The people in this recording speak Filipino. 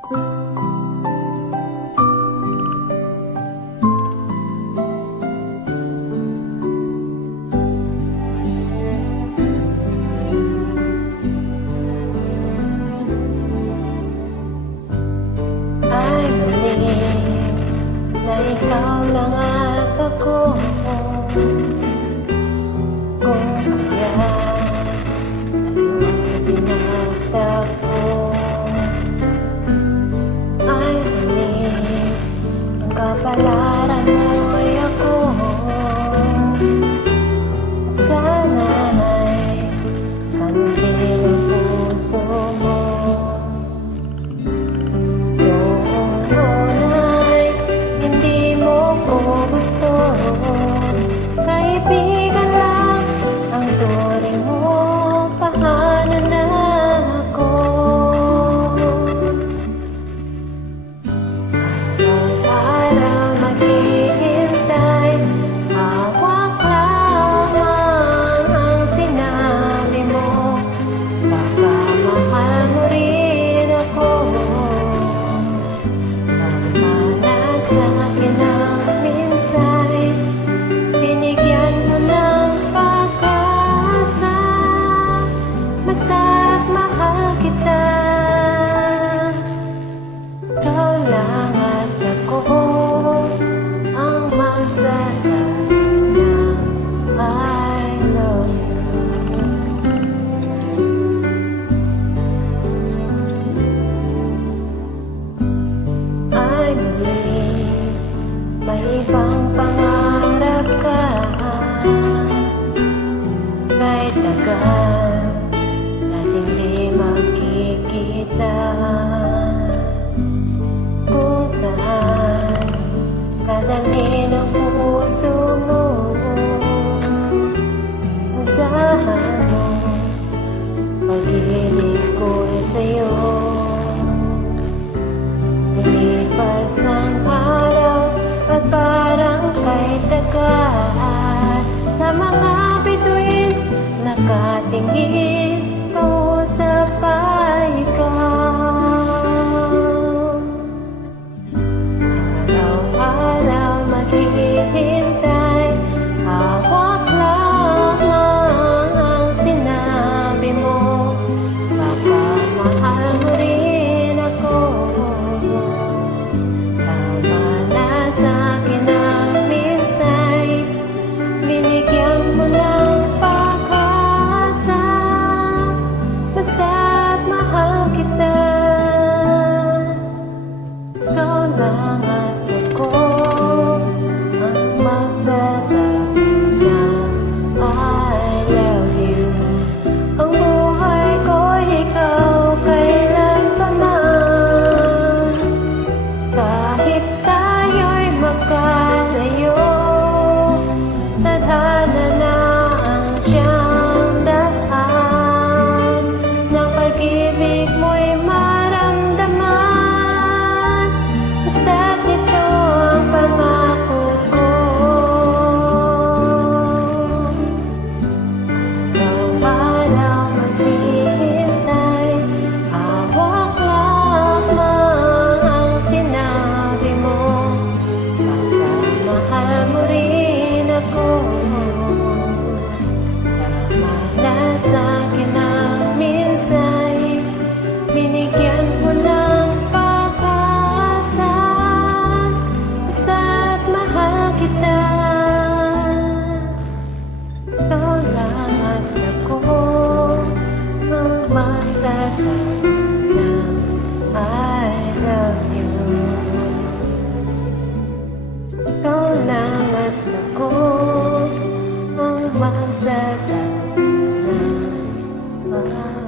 Ay mali na ikaw lang at ako. Kung kaya tayo ay pinagtagpo. Ay mali ang kapalaran mo'y ako. At sana'y kandil ang puso mo. Gusto, kaibigan lang ang turing mo, paano na ako? Araw-araw maghihintay, hawak lamang ang sinabi mo, baka mahal mo rin ako. Tama na sa akin ang binigyan mo ng pag-asa, basta't mahal kita. Ikaw lang at ako ang magsasabi ng I love you. I believe may ibang pangarap ka. Kahit tagal natin di magkikita, kung saan kadalhin ang puso mo, asahan mo pag-ibig ko'y sa'yo. Lumipas ang araw at parang kay tagat, sa mga bituin nakatingin, kausap pa ikaw. Araw-araw maghihintay, hawak lamang ang sinabi mo, baka mahal mo rin ako. Tama na sa akin ang minsay, binigyan mo ng pag-asa, basta't mahal kita. Ikaw lang at ako ang magsasabi ng I love you. Ang buhay ko'y ikaw kailan pa man, kahit tayo'y magkalayo. Tadhana na ang siyang daan ng pag-ibig mo'y maramdaman, basta't ito ang pangako ko. Araw-araw maghihintay, hawak lamang ang sinabi mo, baka mahal mo rin ako. Tama na sa akin ang minsay, binigyan mo ng pag-asa, basta't mahal kita. Ikaw lang at ako ang magsasabi ng I love you. Ikaw lang at ako ang magsasabi ng